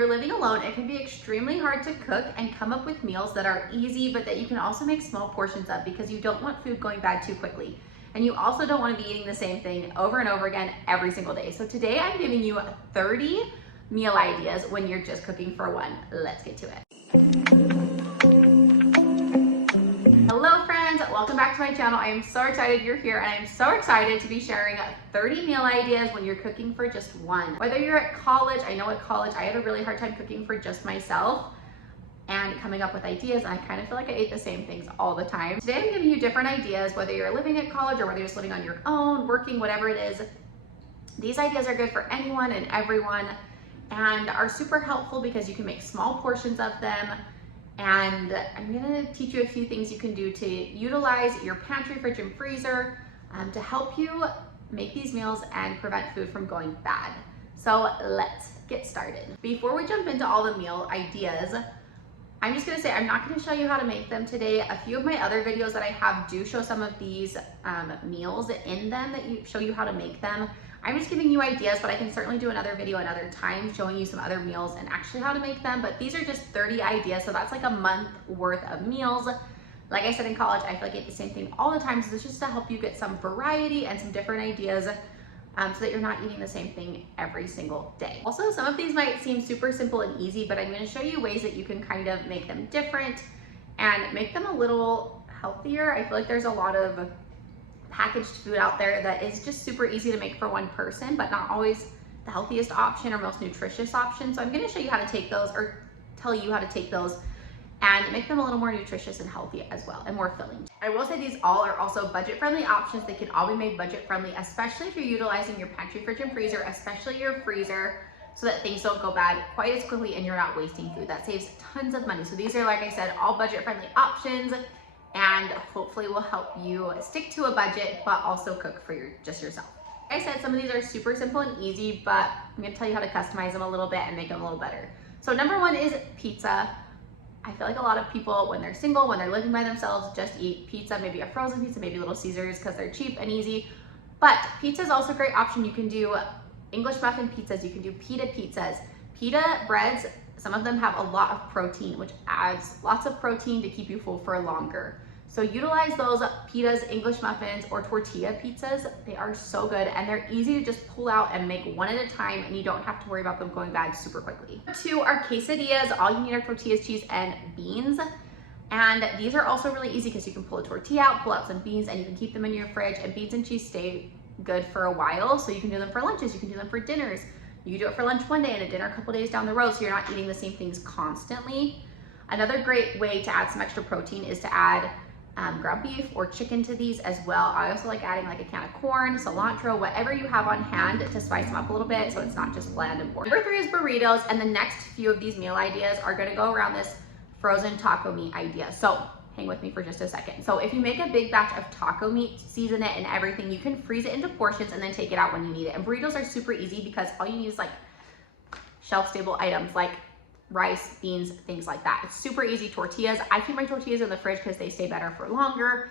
If you're living alone, it can be extremely hard to cook and come up with meals that are easy, but that you can also make small portions of because you don't want food going bad too quickly. And you also don't want to be eating the same thing over and over again every single day. So today I'm giving you 30 meal ideas when you're just cooking for one. Let's get to it. Hello friends, welcome back to my channel. I am so excited you're here, and I'm so excited to be sharing 30 meal ideas when you're cooking for just one. Whether you're at college, I know at college I had a really hard time cooking for just myself and coming up with ideas, and I kind of feel like I ate the same things all the time. Today I'm giving you different ideas, whether you're living at college or whether you're just living on your own, working, whatever it is. These ideas are good for anyone and everyone and are super helpful because you can make small portions of them. And I'm gonna teach you a few things you can do to utilize your pantry, fridge, and freezer to help you make these meals and prevent food from going bad. So let's get started. Before we jump into all the meal ideas, I'm just gonna say I'm not gonna show you how to make them today. A few of my other videos that I have do show some of these meals in them that show you how to make them. I'm just giving you ideas, but I can certainly do another video another time showing you some other meals and actually how to make them. But these are just 30 ideas, so that's like a month worth of meals. Like I said, in college, I feel like I ate the same thing all the time, so this is just to help you get some variety and some different ideas so that you're not eating the same thing every single day. Also, some of these might seem super simple and easy, but I'm gonna show you ways that you can kind of make them different and make them a little healthier. I feel like there's a lot of packaged food out there that is just super easy to make for one person, but not always the healthiest option or most nutritious option. So I'm gonna show you how to take those, or tell you how to take those and make them a little more nutritious and healthy as well, and more filling. I will say these all are also budget-friendly options. They can all be made budget-friendly, especially if you're utilizing your pantry, fridge, and freezer, especially your freezer, so that things don't go bad quite as quickly and you're not wasting food. That saves tons of money. So these are, like I said, all budget-friendly options, and hopefully will help you stick to a budget, but also cook for just yourself. Like I said, some of these are super simple and easy, but I'm gonna tell you how to customize them a little bit and make them a little better. So number one is pizza. I feel like a lot of people, when they're single, when they're living by themselves, just eat pizza, maybe a frozen pizza, maybe Little Caesars, because they're cheap and easy. But pizza is also a great option. You can do English muffin pizzas, you can do pita pizzas. Pita breads, some of them have a lot of protein, which adds lots of protein to keep you full for longer. So utilize those pitas, English muffins, or tortilla pizzas. They are so good, and they're easy to just pull out and make one at a time, and you don't have to worry about them going bad super quickly. Two are quesadillas. All you need are tortillas, cheese, and beans. And these are also really easy because you can pull a tortilla out, pull out some beans, and you can keep them in your fridge, and beans and cheese stay good for a while. So you can do them for lunches, you can do them for dinners. You can do it for lunch one day and a dinner a couple days down the road, so you're not eating the same things constantly. Another great way to add some extra protein is to add ground beef or chicken to these as well. I also like adding like a can of corn, cilantro, whatever you have on hand to spice them up a little bit so it's not just bland and boring. Number three is burritos, and the next few of these meal ideas are gonna go around this frozen taco meat idea. So hang with me for just a second. So if you make a big batch of taco meat, season it and everything, you can freeze it into portions and then take it out when you need it. And burritos are super easy because all you need is like shelf-stable items like rice, beans, things like that. It's super easy. Tortillas, I keep my tortillas in the fridge because they stay better for longer.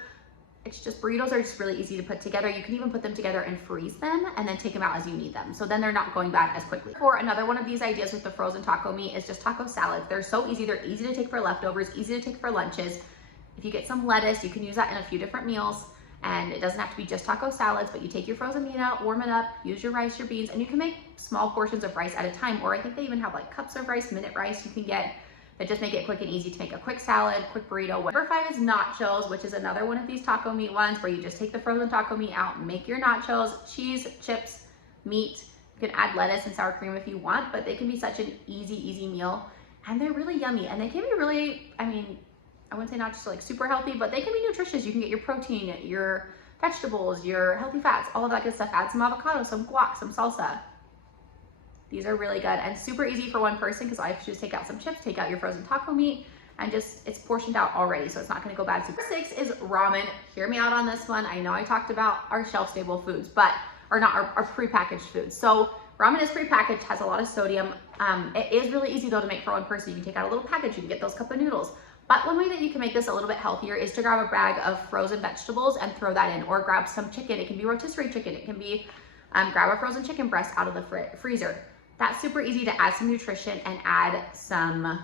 It's just, burritos are just really easy to put together. You can even put them together and freeze them and then take them out as you need them. So then they're not going bad as quickly. For another one of these ideas with the frozen taco meat is just taco salads. They're so easy. They're easy to take for leftovers, easy to take for lunches. If you get some lettuce, you can use that in a few different meals, and it doesn't have to be just taco salads, but you take your frozen meat out, warm it up, use your rice, your beans, and you can make small portions of rice at a time. Or I think they even have like cups of rice, minute rice you can get that just make it quick and easy to make a quick salad, quick burrito. Number five is nachos, which is another one of these taco meat ones where you just take the frozen taco meat out and make your nachos, cheese, chips, meat. You can add lettuce and sour cream if you want, but they can be such an easy meal, and they're really yummy, and they can be really, I wouldn't say not just like super healthy, but they can be nutritious. You can get your protein, your vegetables, your healthy fats, all of that good stuff. Add some avocado, some guac, some salsa. These are really good and super easy for one person because all you have to do is take out some chips, take out your frozen taco meat, and just, it's portioned out already, so it's not gonna go bad. Number six is ramen. Hear me out on this one. I know I talked about our shelf-stable foods, but, or not our prepackaged foods. So ramen is prepackaged, has a lot of sodium. It is really easy though to make for one person. You can take out a little package, you can get those cup of noodles. But one way that you can make this a little bit healthier is to grab a bag of frozen vegetables and throw that in, or grab some chicken. It can be rotisserie chicken. It can be grab a frozen chicken breast out of the freezer. That's super easy to add some nutrition and add some,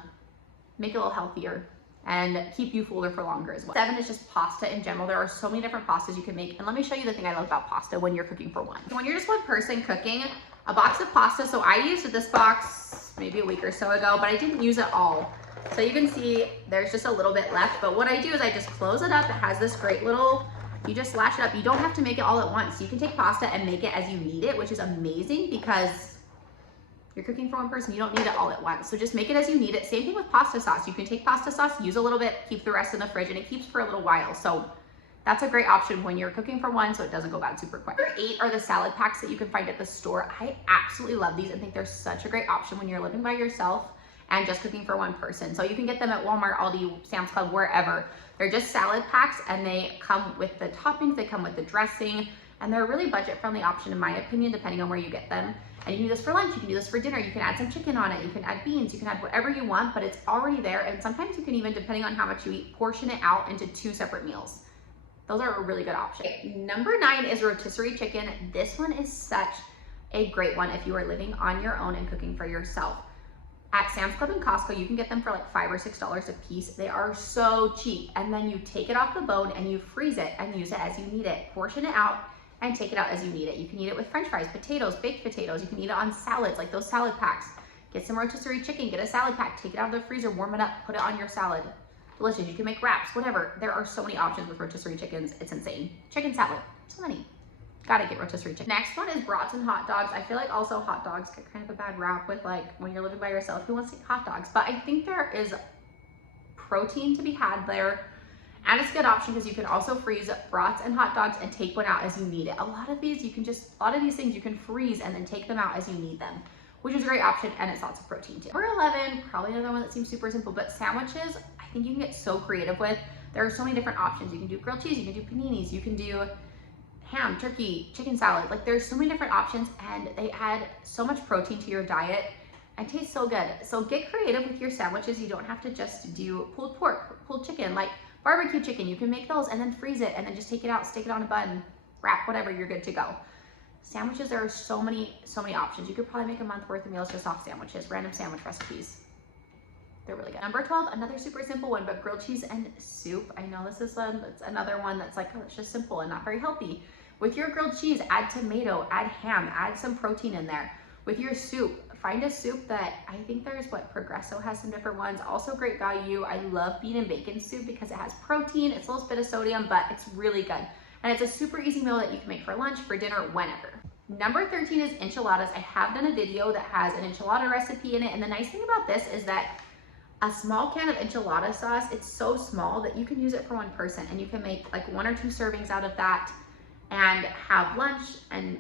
make it a little healthier and keep you fuller for longer as well. 7 is just pasta in general. There are so many different pastas you can make. And let me show you the thing I love about pasta when you're cooking for one. So when you're just one person cooking, a box of pasta, so I used this box maybe a week or so ago, but I didn't use it all. So you can see there's just a little bit left, but what I do is I just close it up. It has this great little, you just slash it up. You don't have to make it all at once. You can take pasta and make it as you need it, which is amazing because you're cooking for one person, you don't need it all at once. So just make it as you need it. Same thing with pasta sauce. You can take pasta sauce, use a little bit, keep the rest in the fridge, and it keeps for a little while. So that's a great option when you're cooking for one so it doesn't go bad super quick. Number 8 are the salad packs that you can find at the store. I absolutely love these and think they're such a great option when you're living by yourself and just cooking for one person. So you can get them at Walmart, Aldi, Sam's Club, wherever. They're just salad packs and they come with the toppings, they come with the dressing, and they're a really budget-friendly option in my opinion, depending on where you get them. And you can do this for lunch, you can do this for dinner, you can add some chicken on it, you can add beans, you can add whatever you want, but it's already there. And sometimes you can even, depending on how much you eat, portion it out into 2 separate meals. Those are a really good option. Okay, number 9 is rotisserie chicken. This one is such a great one if you are living on your own and cooking for yourself. At Sam's Club and Costco, you can get them for like $5 or $6 a piece. They are so cheap. And then you take it off the bone and you freeze it and use it as you need it. Portion it out and take it out as you need it. You can eat it with french fries, potatoes, baked potatoes. You can eat it on salads, like those salad packs. Get some rotisserie chicken, get a salad pack, take it out of the freezer, warm it up, put it on your salad. Delicious. You can make wraps, whatever. There are so many options with rotisserie chickens. It's insane. Chicken salad, so many. Gotta get rotisserie chicken. Next one is brats and hot dogs. I feel like also hot dogs get kind of a bad rap with like when you're living by yourself, who wants to eat hot dogs? But I think there is protein to be had there. And it's a good option because you can also freeze brats and hot dogs and take one out as you need it. A lot of these things you can freeze and then take them out as you need them, which is a great option and it's lots of protein too. Number 11, probably another one that seems super simple, but sandwiches, I think you can get so creative with. There are so many different options. You can do grilled cheese, you can do paninis, you can do ham, turkey, chicken salad. Like there's so many different options and they add so much protein to your diet and taste so good. So get creative with your sandwiches. You don't have to just do pulled pork, pulled chicken, like barbecue chicken. You can make those and then freeze it and then just take it out, stick it on a bun, wrap, whatever, you're good to go. Sandwiches, there are so many options. You could probably make a month worth of meals just off sandwiches, random sandwich recipes. They're really good. Number 12, another super simple one, but grilled cheese and soup. I know this is it's another one that's like, oh, it's just simple and not very healthy. With your grilled cheese, add tomato, add ham, add some protein in there. With your soup, find a soup that, I think there's Progresso has some different ones. Also great value. I love bean and bacon soup because it has protein, it's a little bit of sodium, but it's really good. And it's a super easy meal that you can make for lunch, for dinner, whenever. Number 13 is enchiladas. I have done a video that has an enchilada recipe in it. And the nice thing about this is that a small can of enchilada sauce, it's so small that you can use it for one person and you can make like 1 or 2 servings out of that and have lunch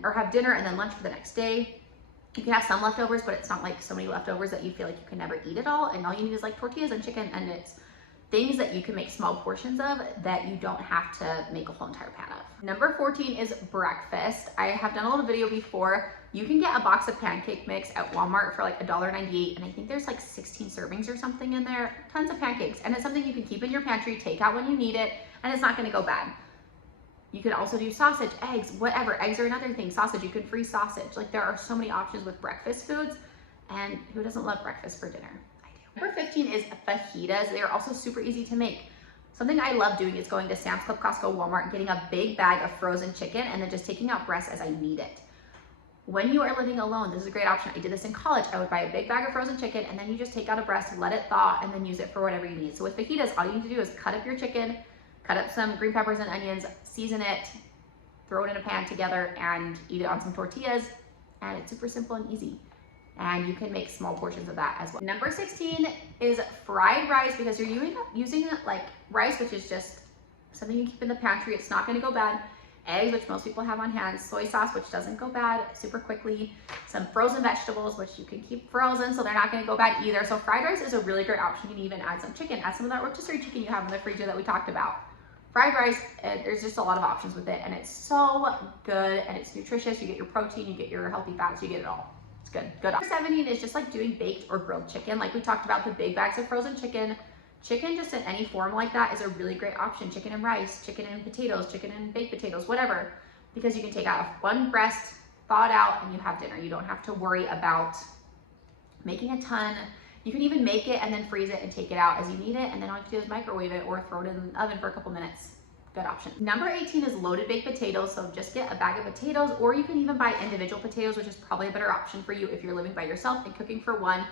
or have dinner and then lunch for the next day. You can have some leftovers, but it's not like so many leftovers that you feel like you can never eat it all. And all you need is like tortillas and chicken, and it's things that you can make small portions of that you don't have to make a whole entire pan of. Number 14 is breakfast. I have done a little video before. You can get a box of pancake mix at Walmart for like $1.98, and I think there's like 16 servings or something in there. Tons of pancakes, and it's something you can keep in your pantry, take out when you need it, and it's not gonna go bad. You could also do sausage, eggs, whatever. Eggs are another thing. Sausage, you can freeze sausage. Like there are so many options with breakfast foods, and who doesn't love breakfast for dinner? I do. Number 15 is fajitas. They are also super easy to make. Something I love doing is going to Sam's Club, Costco, Walmart, and getting a big bag of frozen chicken and then just taking out breasts as I need it. When you are living alone, this is a great option. I did this in college. I would buy a big bag of frozen chicken and then you just take out a breast, let it thaw, and then use it for whatever you need. So with fajitas, all you need to do is cut up your chicken, cut up some green peppers and onions, season it, throw it in a pan together, and eat it on some tortillas. And it's super simple and easy. And you can make small portions of that as well. Number 16 is fried rice, because you're using like rice, which is just something you keep in the pantry. It's not gonna go bad. Eggs, which most people have on hand. Soy sauce, which doesn't go bad super quickly. Some frozen vegetables, which you can keep frozen, so they're not gonna go bad either. So fried rice is a really great option. You can even add some chicken, add some of that rotisserie chicken you have in the freezer that we talked about. Fried rice, there's just a lot of options with it, and it's so good, and it's nutritious. You get your protein, you get your healthy fats, you get it all. It's good, good. Number 17 is just like doing baked or grilled chicken. Like we talked about, the big bags of frozen chicken. Chicken just in any form like that is a really great option. Chicken and rice, chicken and potatoes, chicken and baked potatoes, whatever. Because you can take out one breast, thaw it out, and you have dinner. You don't have to worry about making a ton. You can even make it and then freeze it and take it out as you need it, and then all you have to do is microwave it or throw it in the oven for a couple minutes. Good option. Number 18 is loaded baked potatoes. So just get a bag of potatoes, or you can even buy individual potatoes, which is probably a better option for you if you're living by yourself and cooking for one.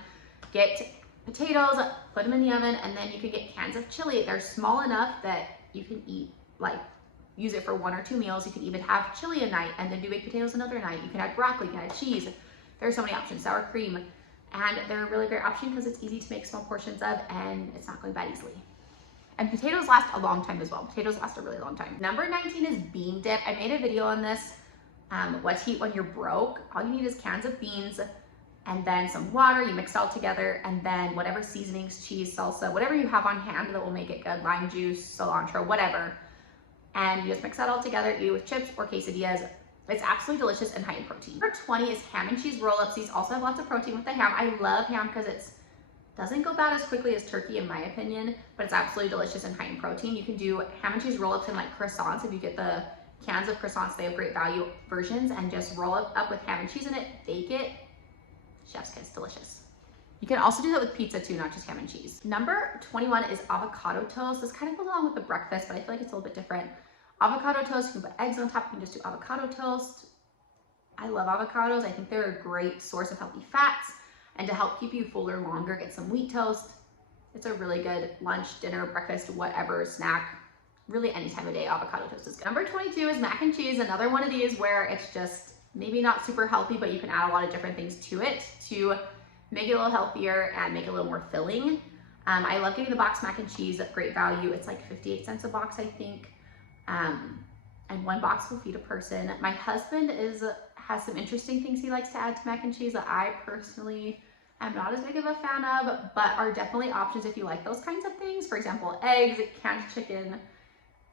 Get potatoes, put them in the oven, and then you can get cans of chili. They're small enough that you can eat, like, use it for 1 or 2 meals. You can even have chili a night and then do baked potatoes another night. You can add broccoli, you can add cheese. There's so many options, sour cream. And they're a really great option because it's easy to make small portions of and it's not going bad easily. And potatoes last a long time as well. Potatoes last a really long time. Number 19 is bean dip. I made a video on this, what to eat when you're broke. All you need is cans of beans and then some water. You mix it all together, and then whatever seasonings, cheese, salsa, whatever you have on hand that will make it good, lime juice, cilantro, whatever. And you just mix that all together, eat it with chips or quesadillas. It's absolutely delicious and high in protein. Number 20 is ham and cheese roll-ups. These also have lots of protein with the ham. I love ham because it doesn't go bad as quickly as turkey in my opinion, but it's absolutely delicious and high in protein. You can do ham and cheese roll-ups in like croissants. If you get the cans of croissants, they have great value versions, and just roll it up with ham and cheese in it, bake it, chef's kiss, delicious. You can also do that with pizza too, not just ham and cheese. Number 21 is avocado toast. This kind of goes along with the breakfast, but I feel like it's a little bit different. Avocado toast, you can put eggs on top, you can just do avocado toast. I love avocados. I think they're a great source of healthy fats, and to help keep you fuller longer, get some wheat toast. It's a really good lunch, dinner, breakfast, whatever snack. Really any time of day, avocado toast is good. Number 22 is mac and cheese. Another one of these where it's just maybe not super healthy, but you can add a lot of different things to it to make it a little healthier and make it a little more filling. I love getting the box mac and cheese at great value. It's like 58 cents a box, I think. And 1 box will feed a person. My husband has some interesting things he likes to add to mac and cheese that I personally am not as big of a fan of, but are definitely options if you like those kinds of things. For example, eggs, canned chicken,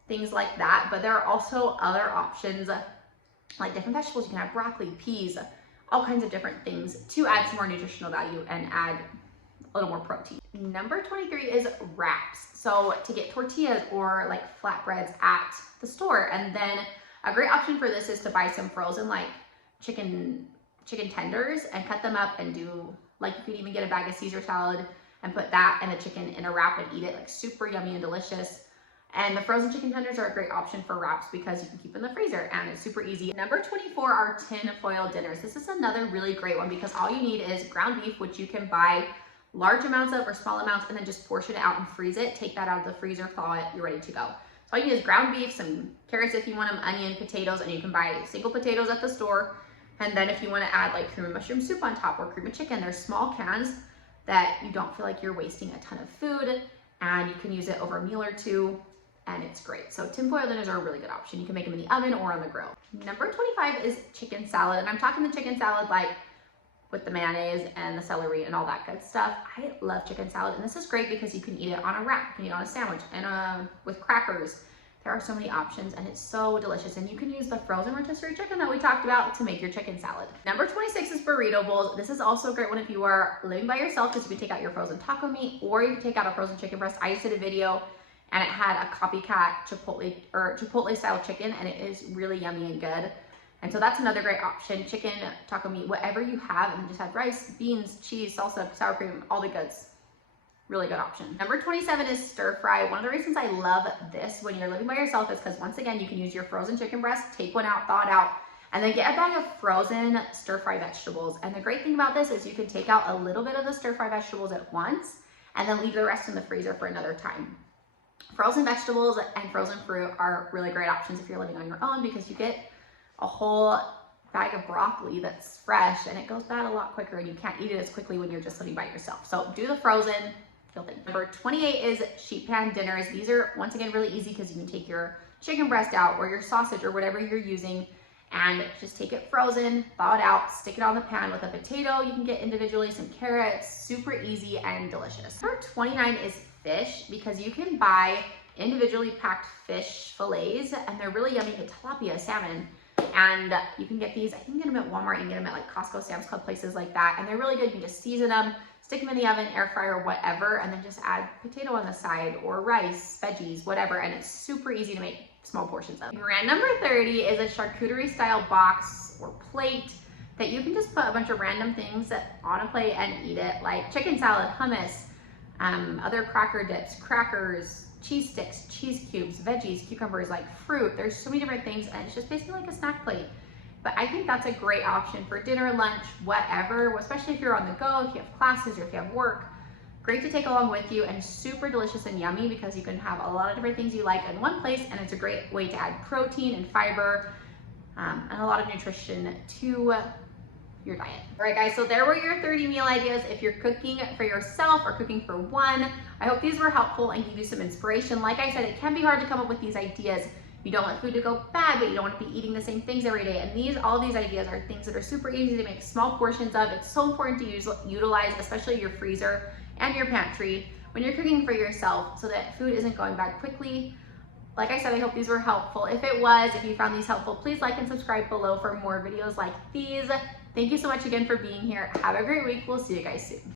things like that. But there are also other options like different vegetables. You can add broccoli, peas, all kinds of different things to add some more nutritional value and add a little more protein. Number 23 is wraps. So to get tortillas or like flatbreads at the store. And then a great option for this is to buy some frozen like chicken tenders and cut them up and do, like, you could even get a bag of Caesar salad and put that and the chicken in a wrap and eat it, like super yummy and delicious. And the frozen chicken tenders are a great option for wraps because you can keep in the freezer and it's super easy. Number 24 are tin foil dinners. This is another really great one because all you need is ground beef, which you can buy large amounts of or small amounts, and then just portion it out and freeze it. Take that out of the freezer, thaw it, you're ready to go. So all you need is ground beef, some carrots if you want them, onion, potatoes, and you can buy single potatoes at the store. And then if you want to add like cream of mushroom soup on top or cream of chicken, there's small cans that you don't feel like you're wasting a ton of food, and you can use it over a meal or two, and it's great. So tinfoil dinners are a really good option. You can make them in the oven or on the grill. Number 25 is chicken salad, and I'm talking the chicken salad like with the mayonnaise and the celery and all that good stuff. I love chicken salad, and this is great because you can eat it on a wrap, you can eat it on a sandwich, and with crackers. There are so many options, and it's so delicious. And you can use the frozen rotisserie chicken that we talked about to make your chicken salad. Number 26 is burrito bowls. This is also a great one if you are living by yourself, because you can take out your frozen taco meat, or you can take out a frozen chicken breast. I just did a video and it had a copycat Chipotle style chicken, and it is really yummy and good. And so that's another great option. Chicken, taco meat, whatever you have, and just add rice, beans, cheese, salsa, sour cream, all the goods. Really good option. Number 27 is stir fry. One of the reasons I love this when you're living by yourself is because, once again, you can use your frozen chicken breast, take one out, thaw it out, and then get a bag of frozen stir fry vegetables. And the great thing about this is you can take out a little bit of the stir fry vegetables at once and then leave the rest in the freezer for another time. Frozen vegetables and frozen fruit are really great options if you're living on your own, because you get a whole bag of broccoli that's fresh and it goes bad a lot quicker, and you can't eat it as quickly when you're just living by yourself. So do the frozen. Number 28 is sheet pan dinners. These are, once again, really easy because you can take your chicken breast out or your sausage or whatever you're using and just take it frozen, thaw it out, stick it on the pan with a potato. You can get individually, some carrots, super easy and delicious. Number 29 is fish, because you can buy individually packed fish fillets and they're really yummy. Tilapia, salmon, and you can get these, I think you can get them at Walmart, you can get them at like Costco, Sam's Club, places like that, and they're really good. You can just season them, stick them in the oven, air fryer, whatever, and then just add potato on the side or rice, veggies, whatever, and it's super easy to make small portions of. Brand number 30 is a charcuterie style box or plate that you can just put a bunch of random things on a plate and eat it, like chicken salad, hummus, other cracker dips, crackers, cheese sticks, cheese cubes, veggies, cucumbers, like fruit. There's so many different things, and it's just basically like a snack plate. But I think that's a great option for dinner, lunch, whatever, especially if you're on the go, if you have classes or if you have work. Great to take along with you, and super delicious and yummy because you can have a lot of different things you like in one place, and it's a great way to add protein and fiber and a lot of nutrition to your diet. All right guys, so there were your 30 meal ideas if you're cooking for yourself or cooking for one. I hope these were helpful and give you some inspiration. Like I said, it can be hard to come up with these ideas. You don't want food to go bad, but you don't want to be eating the same things every day. And all these ideas are things that are super easy to make small portions of. It's so important to utilize, especially your freezer and your pantry when you're cooking for yourself so that food isn't going bad quickly. Like I said, I hope these were helpful. If you found these helpful, please like and subscribe below for more videos like these. Thank you so much again for being here. Have a great week. We'll see you guys soon.